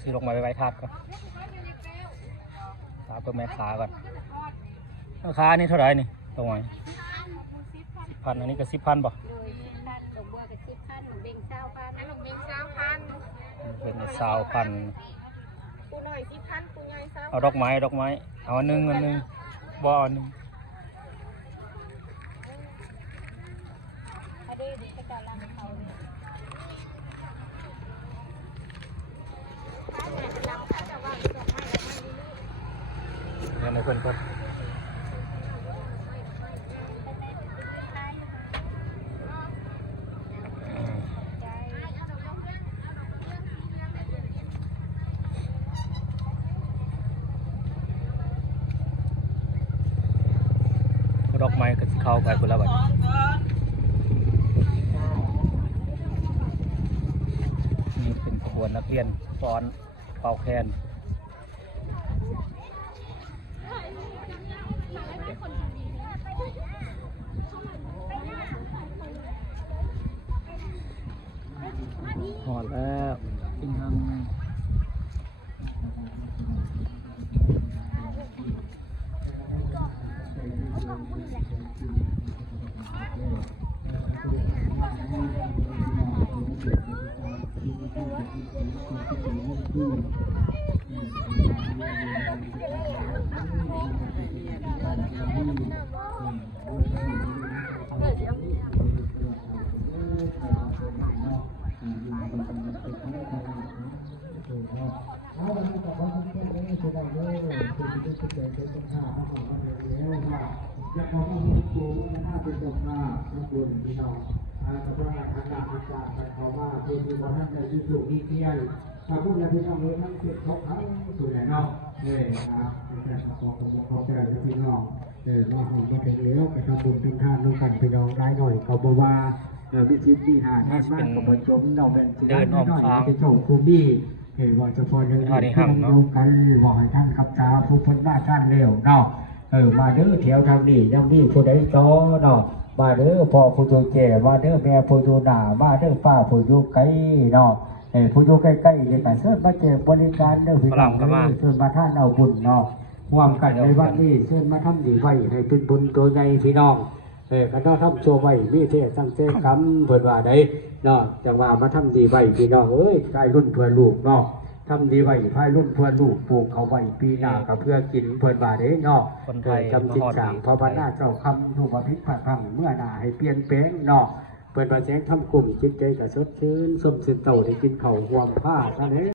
ซื้อลงมาไว้ทาดก่อนถามตัวแม่ค้าก่อนราคานี่เท่าไหร่นี่ตรงไหน10,000อันนี้ก็10,000ป่ะดอกบัวกับ10,000หนุ่มเบง20,000หนุ่มเบง20,000เป็น20,000ปูหน่อย10,000ปูใหญ่20,000เอาดอกไม้เอาอันหนึ่งบ่อันหนึ่งดีก็จะรังเขาเนี่ยในเพื่อนคนดอกไม้ก็จะเข้าไปคนละบัดนี่เป็นขบวนนักเรียนฟ้อนเป่าแคนหอดแล้วกินทางถ้าพูดอะไรที่ทำเลยมันเกิดเขาทั้งส่วนใหญ่เนาะนะครับแต่เขาใจพี่น้องมาหอมมาถึงแล้วไปทำบุญทำทานร่วมกันพี่น้องได้หน่อยเขาบอกว่าวิจิตรวิหารมากของบรรจงเราเป็นเดินอ้อมค้างจะโจมภูมิว่าจะพอยังอยู่ที่โรงกันบอกให้ท่านขับจ้าผู้พ้นบ้าท่านเร็วเนาะมาเด้อแถวทางนี้ยังมีผู้ใดซ้อเนาะมาเด้อพ่อผู้ดูแก่มาเด้อแม่ผู้ดูหนามาเด้อป้าผู้ดูไกลเนาะผู้อยู่ใกล้ๆนี่ก็เชิญมาเก็บบริการเด้อพี่น้องเชิญมาท่านเอาบุญเนาะร่วมกันในวันนี้เชิญมาทำดีไว้ให้เป็นบุญตัวใหญ่พี่น้องก็ต้องทำตัวไว้มีเทศตั้งเทศคำเพิ่นว่าได้เนาะจังว่ามาทำดีไว้พี่น้องใกล้รุ่นเพื่อลูกเนาะทำดีไว้ภายรุ่นเพื่อลูกปลูกเขาไว้ปีหน้าก็เพื่อกินเพิ่นว่าได้เนาะจำจิตสางภาวนาเจ้าคำทุกพิษผัดพังเมื่อหน้าให้เปลี่ยนแปลงเนาะเปิดประแจงทำกลุ่มจิตใจกับสดชื่นสมสินเต่าได้กินเข่าห่วงผ้าท่าน